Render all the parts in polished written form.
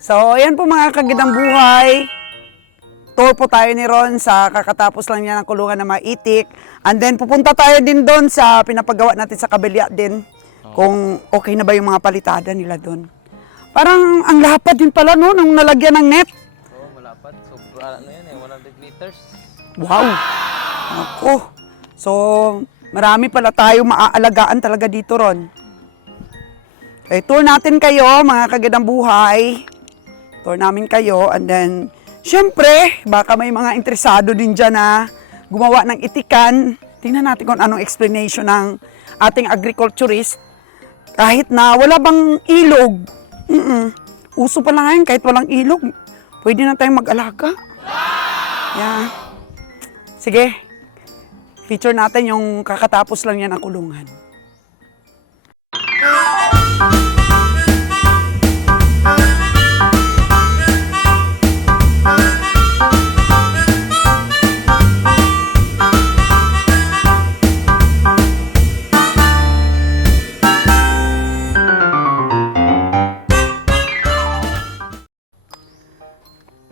So, ayan po mga kagandang buhay. Tour po tayo ni Ron sa kakatapos lang niya ng kulungan na maitik. And then pupunta tayo din doon sa pinapagawa natin sa Kabilya din. Kung okay na ba yung mga palitada nila doon. Parang ang lapad din pala no, nung nalagyan ng net. Oo, malapad. Sobra ano yan eh, 100 meters. Wow! Ako. So, marami pala tayo maaalagaan talaga dito, Ron. Okay, tour natin kayo, mga kagandang buhay. Tour namin kayo, and then, syempre, baka may mga interesado din dyan na gumawa ng itikan. Tingnan natin kung anong explanation ng ating agriculturist. Kahit na wala bang ilog, uso pa lang ngayon, kahit walang ilog, pwede na tayong mag-alaga. Yeah. Sige, feature natin yung kakatapos lang yan ng kulungan.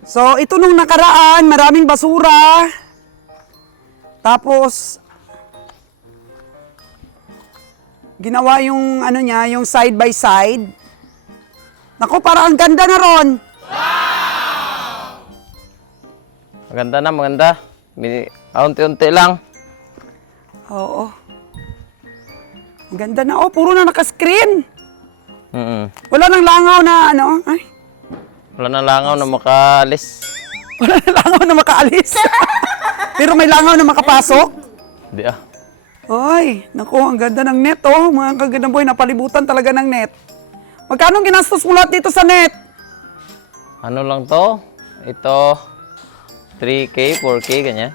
So, ito nung nakaraan, maraming basura. Tapos, ginawa yung ano niya, yung side by side. Naku, parang ang ganda na Ron. Maganda na, maganda. Unti-unti lang. Oo. Ang ganda na. Oh, puro na naka-screen. Wala nang langaw na ano. Ay. Wala na langaw na makaalis. Wala nang langaw na makaalis. Pero may langaw na makapasok. Di ah. Ay, naku, ang ganda ng net oh. Mga kagandang boy, napalibutan talaga ng net. Magkano ginastos mo lahat dito sa net? Ano lang to? Ito, 3K, 4K, ganyan.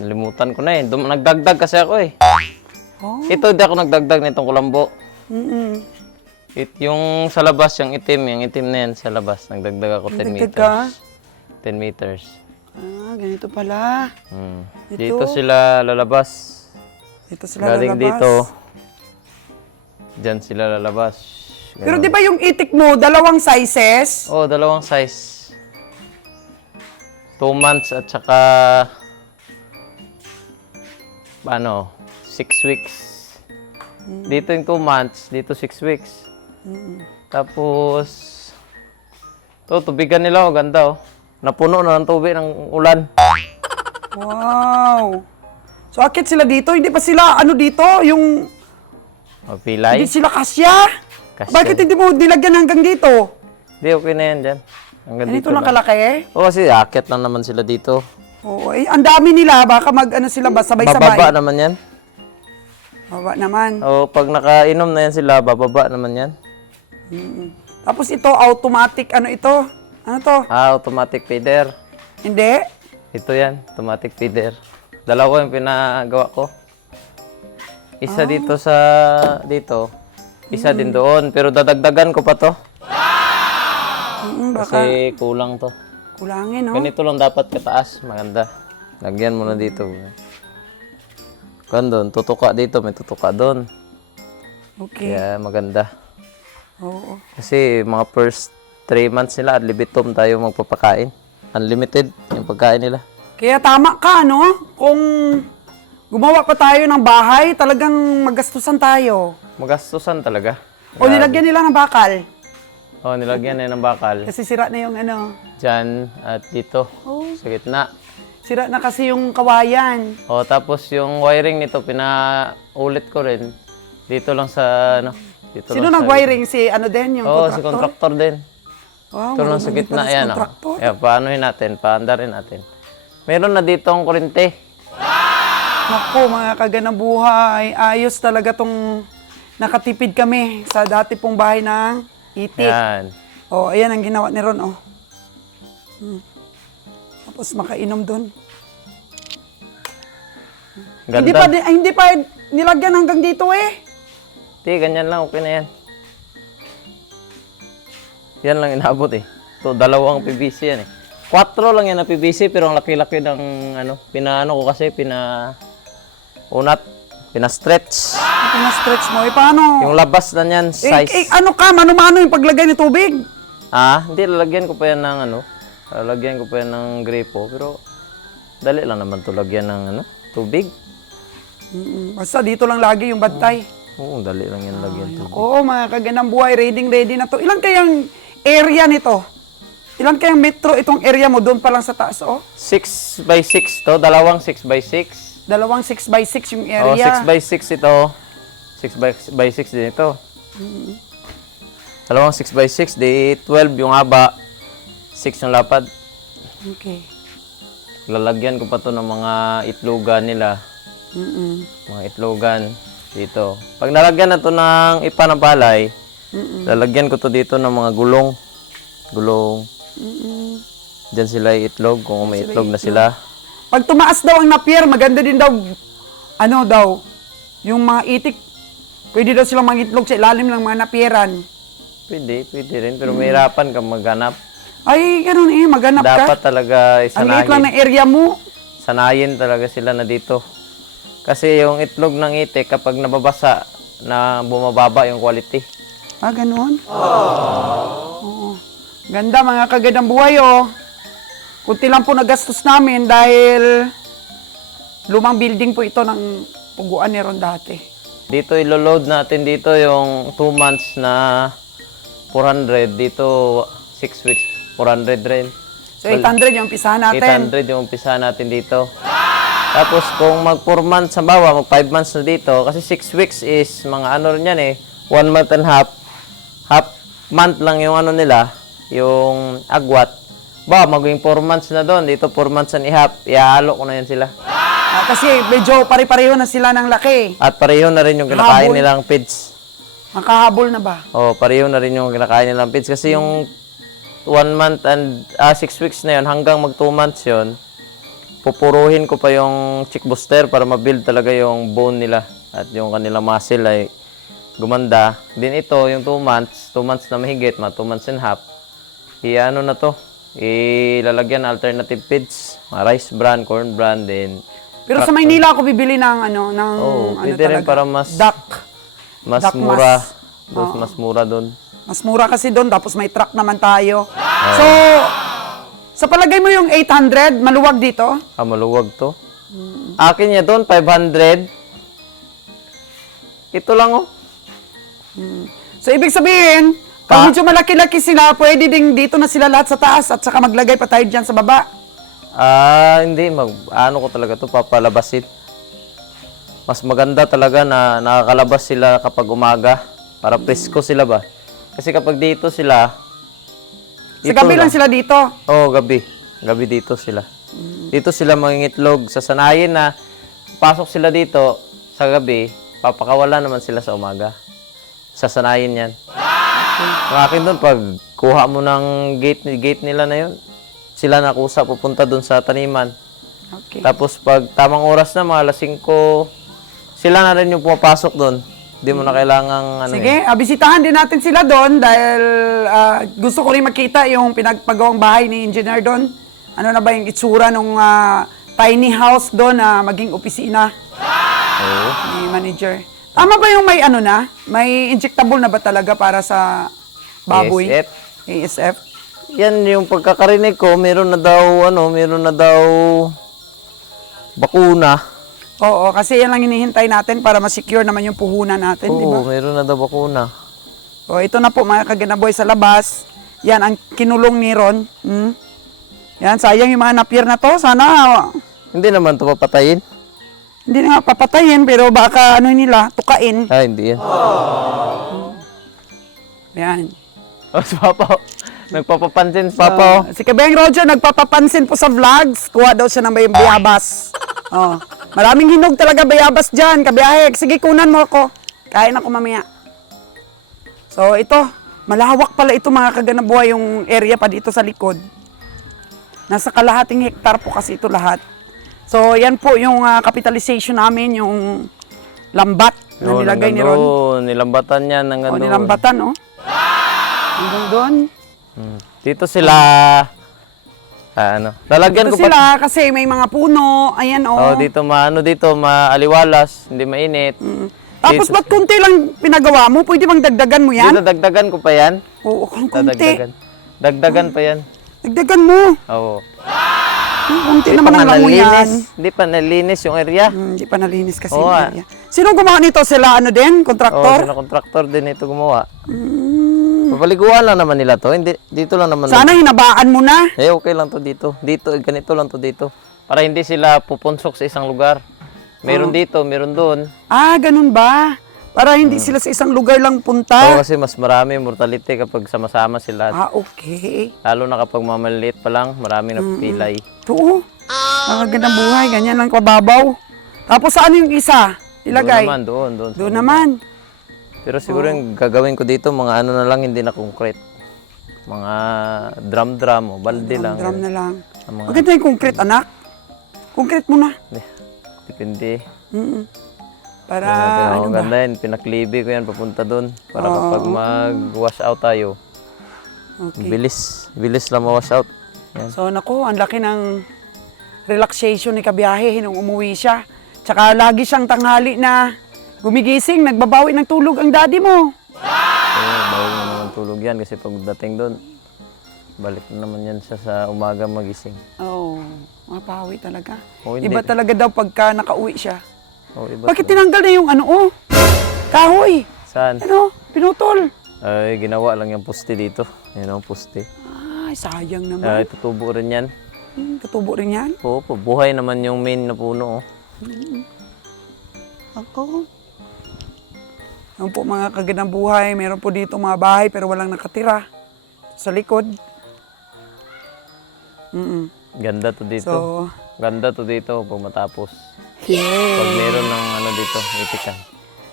Nalimutan ko na eh. Nagdagdag kasi ako eh. Oh. Ito, di ako nagdagdag nitong kulambo. Yung sa labas, yung itim na yan sa labas. Nagdagdag ako 10 Nagdagdag meters. ka? 10 meters. Ah, ganito pala. Ito? Dito sila lalabas. Dito sila Galing lalabas. dito. Diyan sila lalabas. Pero di ba yung itik mo, dalawang sizes? Oh, dalawang size. 2 months at saka 6 weeks. Dito yung 2 months, dito 6 weeks. Tapos tubigan nila, oh, ganda oh. Napuno na ng tubig ng ulan. Wow! So, akit sila dito? Hindi pa sila, dito? Yung, Pilay. hindi sila kasya? Kasya. Bakit hindi mo nilagyan hanggang dito? Di, okay na yan dyan. Hanggang Ganito dito lang kalaki? Oo, kasi akit lang naman sila dito. Oo, ang dami nila. Baka sila ba, sabay-sabay? Bababa naman yan. Baba naman. O, pag nakainom na yan sila, bababa naman yan. Tapos ito, automatic, ito? Ano to? Automatic feeder. Hindi? Ito yan, automatic feeder. Dalawa yung pinagawa ko. Isa dito dito. Isa din doon, pero dadagdagan ko pa to. Baka Kasi kulang to. kulangin, no? Ganito lang dapat kataas, maganda. Lagyan mo na dito. Doon, tutuka dito, may tutuka doon. Okay. Kaya maganda. Oo. Kasi mga first 3 months nila, ad libitum tayo magpapakain. Unlimited yung pagkain nila. Kaya tama ka, no? Kung gumawa pa tayo ng bahay, talagang magastusan tayo. Magastusan talaga. O nilagyan nila ng bakal. Oh, nilagyan na ng bakal. Kasi sira na yung Diyan at dito, sa gitna. sira na kasi yung kawayan. Oh, tapos yung wiring nito, pinaulit ko rin. Dito lang sa, dito Sino lang sa- nag-wiring? Si din, yung Oo, contractor? si contractor din. Wow, Ito lang sa marunong gitna, pala si yan. contractor. Ayan, paanohin natin, paandarin natin. Meron na dito ang kurente. Naku, mga kaganang buhay. Ayos talaga tong nakatipid kami sa dati pong bahay ng itik. Yan. Oh, ayan ang ginawa ni Ron, oh. Tapos makainom doon. Ganda. Hindi pa nilagyan hanggang dito eh. Di, ganyan lang, okay na yan. Yan lang inaabot eh. Ito, dalawang PVC yan eh. 4 lang yan na PVC, pero ang laki-laki ng pinaano ko kasi, pina-stretch. Pina-stretch mo. Eh, paano? Yung labas na yan, size. Ano ka? Mano-mano yung paglagay ng tubig? Hindi, lalagyan ko pa yan ng ano. Lalagyan ko pa yan ng gripo. Pero, dali lang naman to lagyan ng ano, tubig. Basta dito lang lagi yung bantay. Oo, dali lang yan lagyan tubig. Oo, mga kagandang buhay, ready na to. Ilan kayang area nito? Ilan kayang metro itong area mo doon pa lang sa taas, oh? 6 by 6 to, dalawang 6 by 6. Dalawang 6x6 yung Oh, area. 6 by 6 ito. 6 by 6 din ito. Dalawang 6 by 6, di 12 yung haba, 6 yung lapad. Okay. Lalagyan ko pa to ng mga itlogan nila. Mga itlogan dito. Pag nalagyan na to ng ipa ng palay, lalagyan ko to dito ng mga gulong. Gulong. Diyan sila itlog, kung may itlog na sila. Pag tumaas daw ang napier, maganda din daw, ano daw, yung mga itik, pwede daw silang mangitlog sa ilalim ng mga napieran. Pwede rin. Pero mahirapan ka maghanap. Ay, ganun eh, maghanap ka. Dapat talaga Ang liit lang isanahin. ng area mo. Sanayin talaga sila na dito. Kasi yung itlog ng itik, kapag nababasa, na bumababa yung quality. Ganun? Oo. Ganda mga kagandang buhay, oh. Kunti lang po nagastos namin dahil lumang building po ito ng puguan ni Ron dati. Dito ilo-load natin dito yung 2 months na 400. Dito 6 weeks, 400 rin. So 800 yung umpisahan natin. 800 yung umpisa natin dito. Tapos kung mag 4 months sa bawa, mag 5 months na dito, kasi 6 weeks is mga ano rin yan eh, 1 month and half month lang yung ano nila, yung agwat. Maging 4 months na doon, dito 4 months and a half, ihalo ko na yan sila. Kasi medyo pare-pareho na sila ng laki. At pareho na rin yung kinakain Habol. nilang feeds. Makahabol na ba? Pareho na rin yung kinakain nilang feeds. Kasi yung 1 month and 6 weeks na yun, hanggang mag 2 months yun, pupuruhin ko pa yung chick booster para ma-build talaga yung bone nila. At yung kanilang muscle ay gumanda. Din ito, yung 2 months na mahigit, 2 months and a half, ano na to, ilalagyan alternative feeds, rice bran, corn bran, din. Pero sa Maynila ako bibili ng Pwede rin para mas duck. Duck mura. mas- Mas mura doon. Mas mura kasi doon, tapos may truck naman tayo. So, sa palagay mo yung 800, maluwag dito? Maluwag to. Akin niya doon, 500. Ito lang oh. So, ibig sabihin, pag medyo malaki-laki sila, pwede ding dito na sila lahat sa taas at saka maglagay pa tayo dyan sa baba. Hindi. Ano ko talaga to, papalabasin. Mas maganda talaga na nakakalabas sila kapag umaga. Para presko sila ba? Kasi kapag dito sila... Sa gabi lang sila dito. Oo, gabi. Gabi dito sila. Dito sila mangingitlog. Sasanayin na pasok sila dito sa gabi, papakawala naman sila sa umaga. Sasanayin yan. Ang akin doon, pag kuha mo ng gate nila na yun, sila nakusa, pupunta doon sa taniman. Okay. Tapos pag tamang oras na, mga alas 5, sila na rin yung pumapasok doon. Hindi mo na kailangang Sige, bisitahan din natin sila doon dahil gusto ko rin makita yung pinagpagawang bahay ni Engineer doon. Ano na ba yung itsura ng tiny house doon na maging opisina ni manager. Tama ba yung may may injectable na ba talaga para sa baboy? ASF. ASF? Yan yung pagkakarinig ko, meron na daw bakuna. Oo, kasi yan lang hinihintay natin para ma-secure naman yung puhunan natin, di ba? Oo, meron na daw bakuna. O, ito na po mga kaganaboy sa labas. Yan ang kinulong ni Ron. Yan, sayang yung mga napier na to. Sana, Hindi naman ito papatayin. hindi na nga papatayin, pero baka nila, tukain. Hindi yan. Yan. Si Papa, nagpapapansin si Papa. Si Kabeng Roger, nagpapapansin po sa vlogs. Kuha daw siya ng bayabas. Oh. Maraming hinog talaga bayabas dyan. Kabiyahe, sige kunan mo ako. Kain ako mamaya. So ito, malawak pala ito mga kaganabuhay yung area pa dito sa likod. Nasa kalahating hektar po kasi ito lahat. So yan po yung capitalization namin, yung lambat na nilagay ni Ron. Nilambatan yan hanggang doon. Nilambatan, oh. Hanggang doon. Dito sila, lalagyan Dito ko pa. sila kasi may mga puno. Ayan, oh. Dito maaliwalas, hindi mainit. Tapos Dito- ba't kunti lang pinagawa mo? Pwede bang dagdagan mo yan? Dito dagdagan ko pa yan. Oo, kung kunti. Dadagdagan. Dagdagan pa yan. Dagdagan mo. Oo. Kunti naman ang lango yan. Hindi pa nalinis yung area. Hindi pa nalinis kasi Oo, yung ah. area. Sino gumawa nito? Sila ano din? Oo, Kontraktor? sinakontraktor din ito gumawa. Mm. Papaliguan lang naman nila to. Hindi, dito lang naman. Sana hinabaan mo na. Okay lang to dito. Dito, ganito lang to dito. Para hindi sila pupunsok sa isang lugar. Meron dito, meron doon. Ah, ganun ba? Para hindi sila sa isang lugar lang Oo, punta. kasi mas marami mortality kapag sama-sama sila. Ah, okay. Lalo na kapag mamaliit pa lang, marami na pilay. Oo. Ang gandang buhay, ganyan lang kababaw. Tapos saan yung isa? Ilagay? Doon naman, doon. Doon naman. Pero siguro yung gagawin ko dito, mga ano na lang, hindi na concrete. Mga drum o balde lang. Drum na lang. Ang mga- Maganda yung concrete, anak. Concrete mo na. Depende. Mm-mm. Para Ano ano ba? ganda yan, pinaklibi ko yan papunta doon. Para kapag mag-wash out tayo, Okay. bilis lang ma-wash out. Yan. So naku, ang laki ng relaxation ni kabiyahe nung umuwi siya. Tsaka lagi siyang tanghali na gumigising, nagbabawi ng tulog ang daddy mo. Oo, bawal na naman tulog yan kasi pagdating doon, balik na naman yan siya sa umaga magising. Oo, mapawi talaga. Oo, hindi. Iba talaga daw pagka nakauwi siya. Oh, iba Bakit to. tinanggal na yung ano, kahoy? Saan? Ano, pinutol. Ay, ginawa lang yung poste dito. Yan ang poste. Ay, sayang naman. Tutubo rin yan. Katubo rin yan. Oo, buhay naman yung main na puno. Oh. Ako. Yan po mga kagandang buhay. Meron po dito mga bahay pero walang nakatira. Sa likod. Ganda to dito. So, Ganda to dito pag matapos. yes. Pag meron ng ano dito, itikan.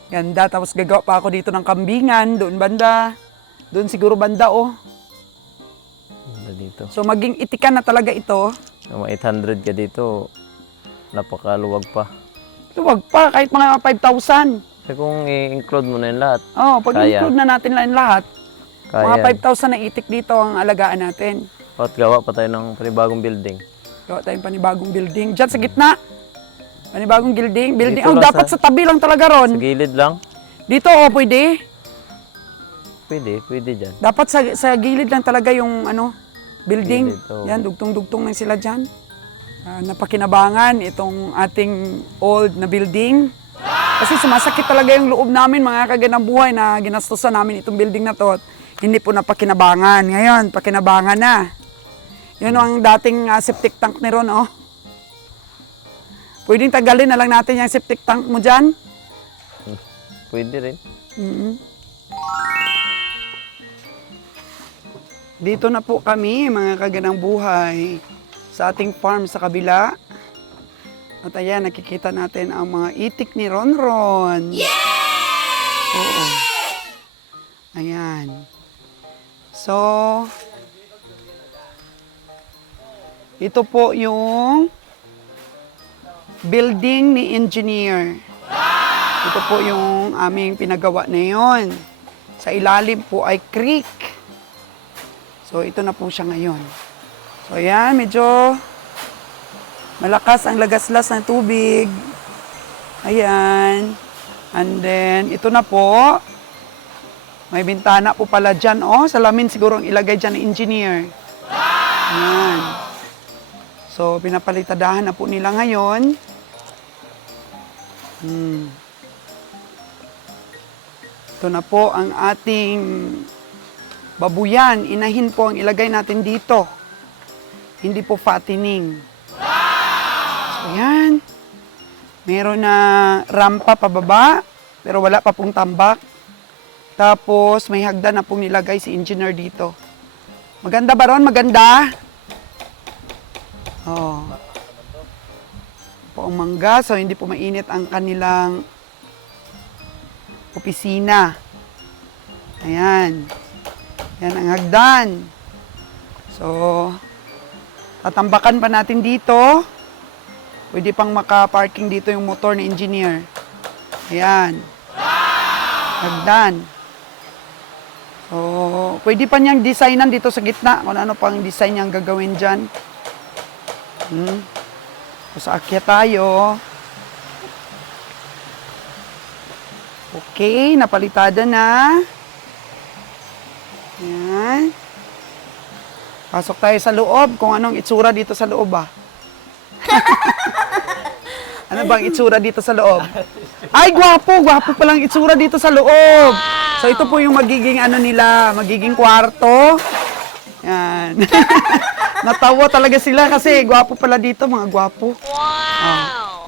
Ganda. Tapos gagawa pa ako dito ng kambingan. Doon banda. Doon siguro banda, oh. Ganda dito. So, maging itikan na talaga ito. Yung mga 800 ka dito, napakaluwag pa. Luwag pa. Kahit mga 5,000. Kasi kung i-include mo na yung lahat, Oh, pag Kaya. include na natin lang lahat, kaya. mga 5,000 na itik dito ang alagaan natin. At gawa pa tayo ng panibagong building. Gawa tayong panibagong building. Diyan sa gitna. Panibagong building. Building. Dito Oh, lang dapat sa tabi lang talaga ron. Sa gilid lang, Dito, oh, pwede. pwede dyan. Dapat sa gilid lang talaga yung ano, building. Gilid, oh. Yan, dugtong-dugtong lang sila dyan. Napakinabangan itong ating old na building. Kasi sumasakit talaga yung loob namin, mga kagandang buhay, na ginastusan namin itong building na to. At hindi po napakinabangan. Ngayon, pakinabangan na. Yun ang dating septic tank ni Ron, oh. Pwedeng tagalin na lang natin yung septic tank mo dyan. Pwede rin. Dito na po kami, mga kagandang buhay, sa ating farm sa kabila. At ayan, nakikita natin ang mga itik ni Ronron. Yeah! Oo. Ayan. So, ito po yung building ni engineer. Ito po yung aming pinagawa na yon. Sa ilalim po ay creek. So, ito na po siya ngayon. So, ayan, medyo malakas ang lagaslas ng tubig. Ayan. And then, ito na po. May bintana po pala dyan. Oh, salamin siguro ang ilagay dyan ng engineer. Ayan. So, pinapalitadahan na po nila ngayon. Ito na po ang ating babuyan. Inahin po ang ilagay natin dito. Hindi po fattening. So, yan. Meron na rampa pababa, pero wala pa pong tambak. Tapos, may hagdan na pong nilagay si engineer dito. Maganda ba ron? Maganda? Oh. Po ang mangga, so hindi po mainit ang kanilang opisina. Ayan. Yan ang hagdan. So, tatambakan pa natin dito. Pwede pang maka-parking dito yung motor ni engineer. Ayan. Hagdan. So, pwede pa niyang designan dito sa gitna kung ano pang design niyang gagawin dyan. So, sa akyat tayo. Okay, napalitada na. Ayan. Pasok tayo sa loob, kung anong itsura dito sa loob ah. Ano bang itsura dito sa loob? Ay, gwapo palang itsura dito sa loob. So ito po yung magiging ano nila, magiging kwarto. Yan. Natawa talaga sila kasi gwapo pala dito, mga gwapo. Wow!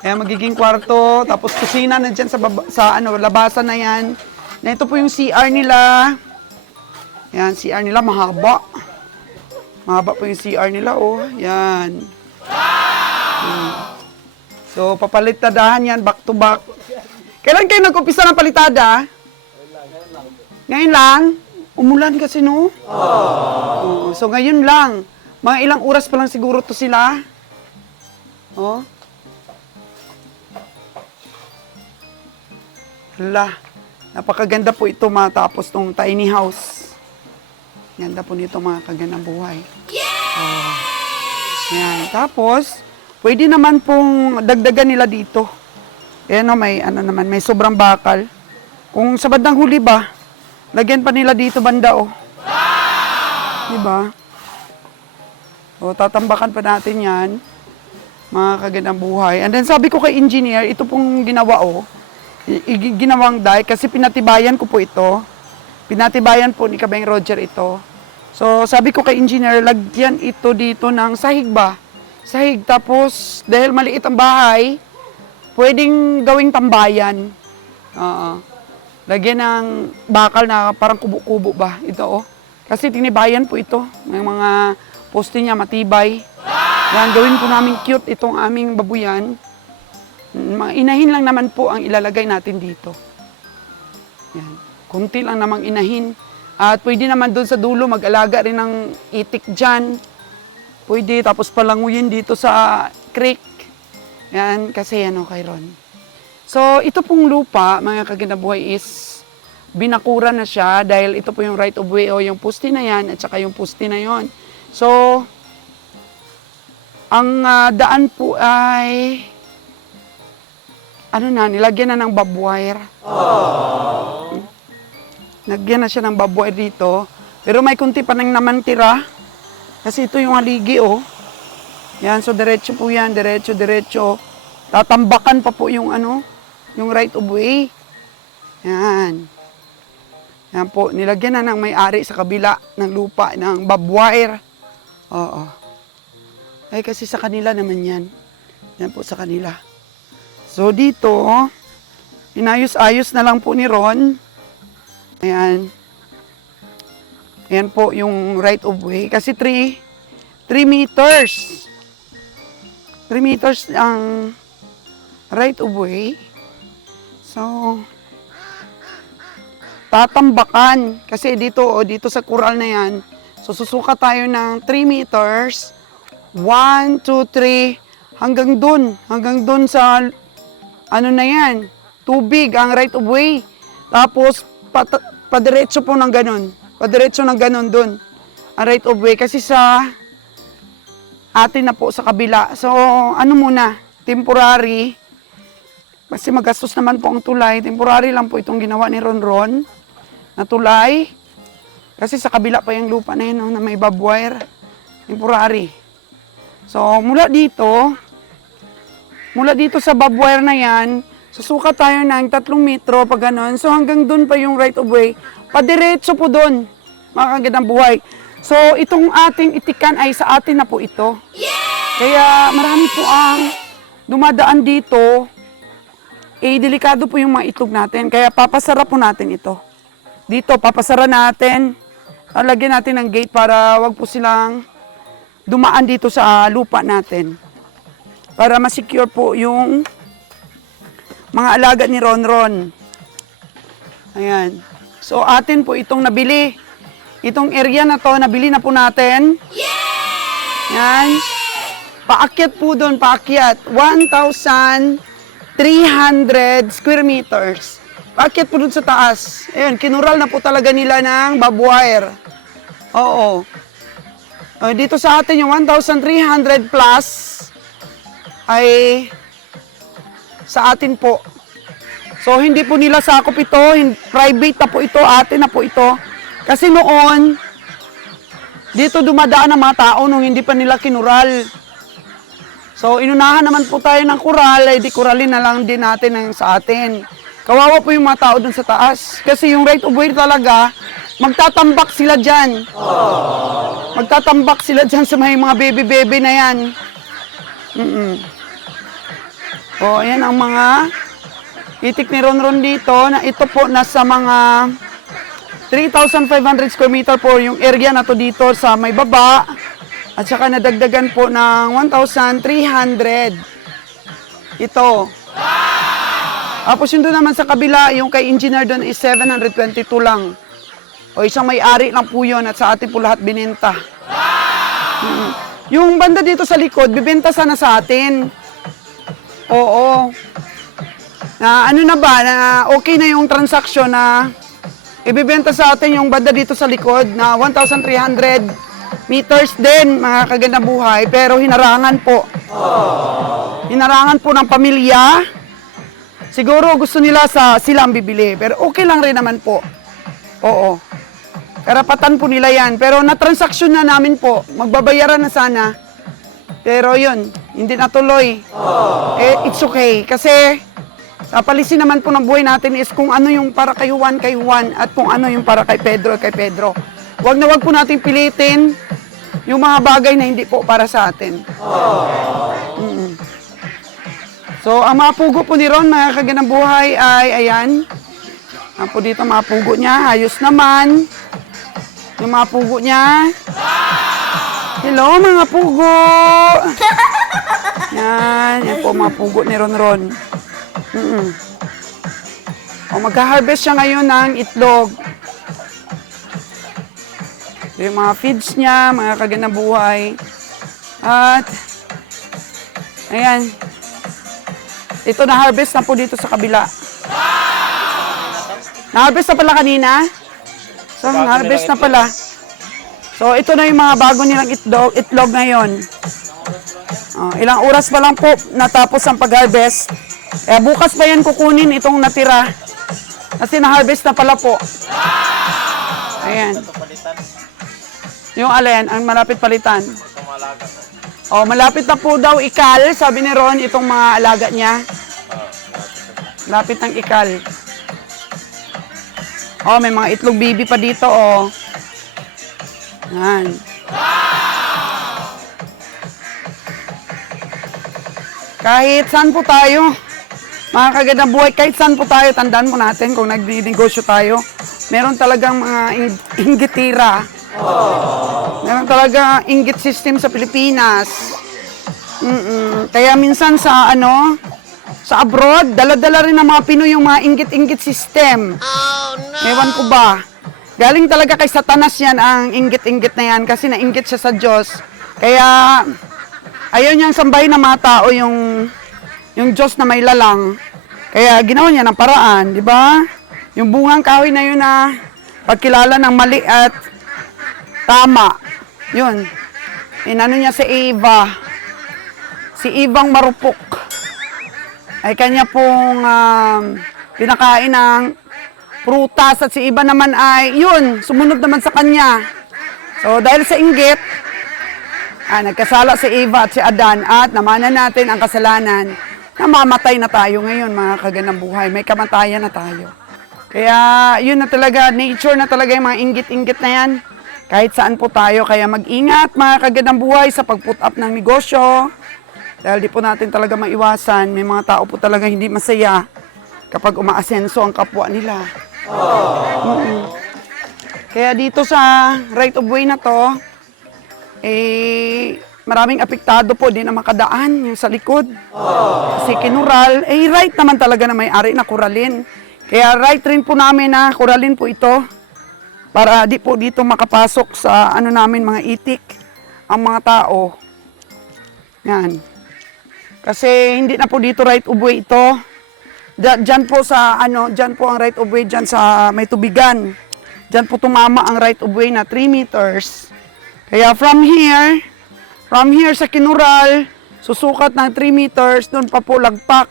Kaya magiging kwarto, tapos kusina na dyan sa labasan na yan. Na ito po yung CR nila. Yan, CR nila mahaba. Mahaba po yung CR nila, oh. Yan. So, papalitadahan yan, back to back. Kailan kayo nag-umpisa ng palitada? Ngayon lang? Umulan kasi, no? Oo. So, ngayon lang. Mga ilang oras pa lang siguro to sila. Oh. Hala. Napakaganda po ito matapos tong tiny house. Ganda po nito mga kagandang buhay. Oh. Yan. Tapos, pwede naman pong dagdagan nila dito. Ayan o, may may sobrang bakal. Kung sa bandang huli ba, lagyan pa nila dito banda o. Diba? O, tatambakan pa natin yan. Mga kagandang buhay. And then sabi ko kay engineer, ito pong ginawa o. Ginawang dike kasi pinatibayan ko po ito. Pinatibayan po ni Kabeng Roger ito. So sabi ko kay engineer, lagyan ito dito ng sahig ba? Sahig, tapos dahil maliit ang bahay, pwedeng gawing tambayan. Lagyan ng bakal na parang kubo-kubo ba? Ito oh. Kasi tinibayan po ito. May mga poste niya matibay. Yan, gawin po namin cute itong aming babuyan. Mga inahin lang naman po ang ilalagay natin dito. Yan. Kunti lang namang inahin. At pwede naman doon sa dulo mag-alaga rin ng itik dyan. Pwede, tapos palanguyin dito sa creek. Yan, kasi yan o kay Ron. So, ito pong lupa, mga kaginabuhay, is binakura na siya dahil ito po yung right of way o yung puste na yan at saka yung puste na yon. So, ang daan po ay nilagyan na ng barbed wire. Nagyan na siya ng barbed wire dito. Pero may kunti pa nang naman tira. Kasi ito yung haligi, oh. Yan, so diretso po yan, diretso. Tatambakan pa po yung yung right of way. Yan. Yan po, nilagyan na ng may-ari sa kabila ng lupa ng barbed wire. Oo. Ay, kasi sa kanila naman yan. Yan po sa kanila. So, dito, inayos-ayos na lang po ni Ron. Ayan. Ayan po yung right of way. Kasi 3 meters. 3 meters ang right of way. So, tatambakan. Kasi dito sa kural na yan, so susuka tayo ng 3 meters. 1, 2, 3, hanggang dun sa na yan, tubig ang right of way. Tapos, padiretso po ng ganun. Padiretso ng ganun dun. Ang right of way. Kasi sa atin na po sa kabila. So, muna, temporary. Kasi magastos naman po ang tulay. Temporary lang po itong ginawa ni Ron na tulay. Kasi sa kabila pa yung lupa na yun, na may barbed wire. Temporary. So, mula dito sa barbed wire na yan, susukat tayo ng 3 metro pag gano'n. So hanggang doon pa yung right of way. Padiretso po doon, mga kagandang buhay. So itong ating itikan ay sa atin na po ito. Kaya marami po ang dumadaan dito. Delikado po yung mga itlog natin. Kaya papasara po natin ito. Dito, papasara natin. Lagyan natin ng gate para wag po silang dumaan dito sa lupa natin. Para ma-secure po yung mga alaga ni Ron. Ayan. So, atin po itong nabili. Itong area na to, nabili na po natin. Ayan. Paakyat po doon, paakyat. 1,300 square meters. Paakyat po doon sa taas. Ayan, kinural na po talaga nila ng barbed wire. Oo. Dito sa atin yung 1,300 plus ay sa atin po. So, hindi po nila sakop ito. Private na po ito. Atin na po ito. Kasi noon, dito dumadaan ang mga tao nung hindi pa nila kinural. So, inunahan naman po tayo ng kural, eh di kuralin na lang din natin ang sa atin. Kawawa po yung mga tao dun sa taas. Kasi yung right of way talaga, magtatambak sila dyan. Magtatambak sila dyan sa may mga baby-baby na yan. O, ayan ang mga itik ni Ronron dito, na ito po nasa mga 3,500 square meter po yung area na to dito sa may baba. At saka nadagdagan po ng 1,300. Ito. Tapos yun doon naman sa kabila, yung kay engineer doon is 722 lang. O isang may-ari lang po yun at sa atin po lahat binenta. Yung banda dito sa likod, bibenta sana sa atin. Oo. Na ano na ba, na okay na yung transaction na ibibenta sa atin yung banda dito sa likod na 1,300 meters din, mga kagandang buhay, pero hinarangan po. Hinarangan po ng pamilya. Siguro gusto nila sila ang bibili, pero okay lang rin naman po. Oo. Karapatan po nila yan, pero na-transaction na namin po. Magbabayaran na sana. Pero yun, hindi natuloy. Eh, it's okay, kasi palisin naman po ng buhay natin is kung ano yung para kay Juan, at kung ano yung para kay Pedro. Huwag na huwag po natin pilitin yung mga bagay na hindi po para sa atin. So, ang mga pugo po ni Ron, mga kagandang buhay, ay ayan. Ang po dito mga pugo niya, ayos naman. Yung mga pugo niya. Hello, mga pugo! Yan po mga pugo ni Ron. O, magka-harvest siya ngayon ng itlog. Yung mga feeds niya, mga kagandang buhay. At, ayan. Ito na-harvest na po dito sa kabila. Na-harvest na pala kanina. So, na-harvest na pala. So, ito na yung mga bago nilang itlog ngayon. Ilang oras pa lang po natapos ang pag-harvest. Bukas pa yan kukunin itong natira. Kasi na-harvest na pala po. Ayan. Yung alin, ang malapit palitan. Oh, malapit na po daw ikal, sabi ni Ron, itong mga alaga niya. Malapit ng ikal. Oh, may mga itlog baby pa dito, oh. Yan. Kahit saan po tayo, mga kagandang buhay, kahit saan po tayo, tandaan po natin kung nagdi-negosyo tayo, meron talagang mga inggitira. Meron talaga inggit system sa Pilipinas. Kaya minsan sa sa abroad, dala-dala rin ng mga Pinoy yung mga inggit-inggit system. Oh, no! Ewan ko ba. Galing talaga kay Satanas yan ang inggit-inggit na yan kasi nainggit siya sa Diyos. Kaya ayaw niyang sambahin ng mga tao yung Diyos na may lalang. Kaya ginawa niya ng paraan, di ba? Yung bungang kahoy na yun na pagkilala ng mali at tama. Yun. Inano niya si Eva. Si Evang marupok. Ay kanya pong pinakain ng prutas at si Eva naman ay, yun, sumunod naman sa kanya. So dahil sa inggit, nagkasala si Eva at si Adan at namanan natin ang kasalanan. Namamatay na tayo ngayon, mga kagandang buhay. May kamatayan na tayo. Kaya yun na talaga, nature na talaga yung mga inggit-inggit na yan. Kahit saan po tayo, kaya mag-ingat mga kagandang buhay sa pag-put up ng negosyo. Dahil di po natin talaga maiwasan, may mga tao po talaga hindi masaya kapag umaasenso ang kapwa nila. Kaya dito sa right of way na to, maraming apektado po, di na makadaan yung sa likod. Kasi kinural, right naman talaga na may-ari na kuralin. Kaya right rin po namin na kuralin po ito. Para di po dito makapasok sa namin mga itik ang mga tao. Yan. Kasi hindi na po dito right of way ito. Diyan po sa diyan po ang right of way diyan sa may tubigan. Diyan po tumama ang right of way na 3 meters. Kaya from here sa Kinural, susukat ng 3 meters, doon pa po lagpak.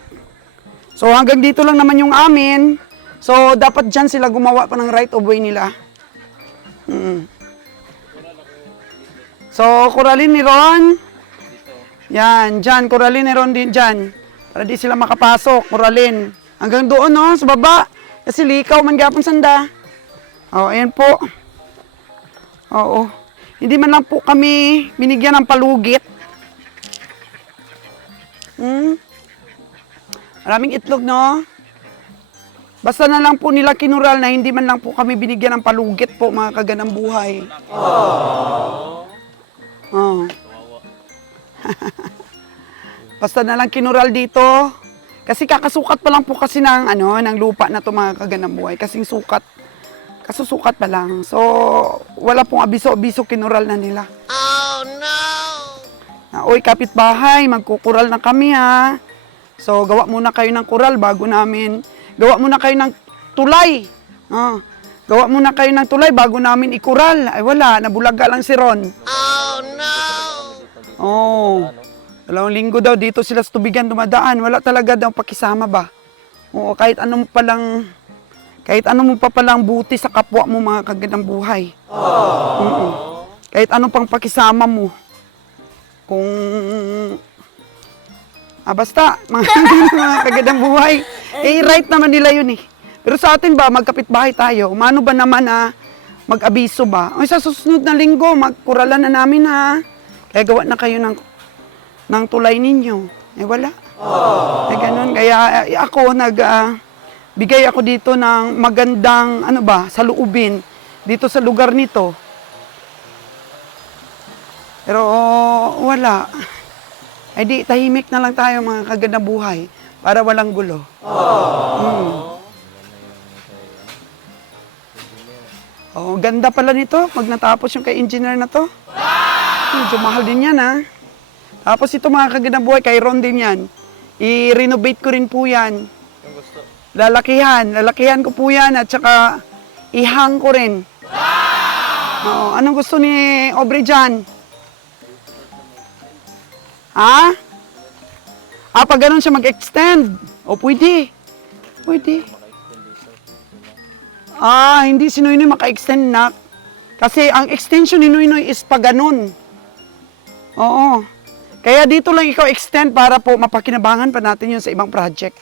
So hanggang dito lang naman yung amin. So dapat diyan sila gumawa pa ng right of way nila. So, kuralin ni Ron. Yan, dyan. Kuralin ni Ron din dyan. Para di sila makapasok. Kuralin. Hanggang doon, no? Sa baba. Kasi likaw man gapon sanda. O, ayan po. Oo. Hindi man lang po kami binigyan ng palugit. Maraming itlog, no? Basta na lang po nila kinural na hindi man lang po kami binigyan ng palugit po, mga kaganang buhay. Oh. Basta na lang kinural dito. Kasi kakasukat pa lang po kasi ng, ng lupa na to, mga kaganang buhay. Kasing sukat. Kasusukat pa lang. So, wala pong abiso-abiso, kinural na nila. Oh, no! Uy, kapitbahay, magkukural na kami, ha? So, gawa muna kayo ng kural bago namin. Gawa muna kayo ng tulay. Gawa muna kayo ng tulay bago namin ikural. Ay, wala. Nabulaga lang si Ron. Oh, no! Oh. 2 linggo daw dito sila sa tubigan dumadaan. Wala talaga daw pakisama ba? Oo, kahit ano mo pa palang buti sa kapwa mo, mga kagandang buhay. Kahit anong pang pakisama mo. Kung... basta, mga kagandang buhay. Right naman nila yun eh. Pero sa atin ba, magkapitbahay tayo. Mano ba naman mag-abiso ba? Ay, sa susunod na linggo, magkuralan na namin ha. Kaya gawa na kayo ng tulay ninyo. Eh wala. Eh ganun. Kaya ako bigay ako dito ng magandang, saluubin dito sa lugar nito. Pero wala. Ay di, tahimik na lang tayo, mga kagandang buhay para walang gulo. Oh, ganda pala nito pag natapos yung kay engineer na to. Medyo mahal din yan, ha. Tapos ito, mga kagandang buhay, kay Ron din yan. I-renovate ko rin po yan. Lalakihan ko po yan at saka ihang ko rin. Oo, anong gusto ni Aubrey dyan? Ha? Pag ganun siya mag-extend. O, pwede. Pwede. Hindi si Noynoy maka-extend na. Kasi ang extension ni Noynoy is pag ganun. Oo. Kaya dito lang ikaw extend para po mapakinabangan pa natin yun sa ibang project.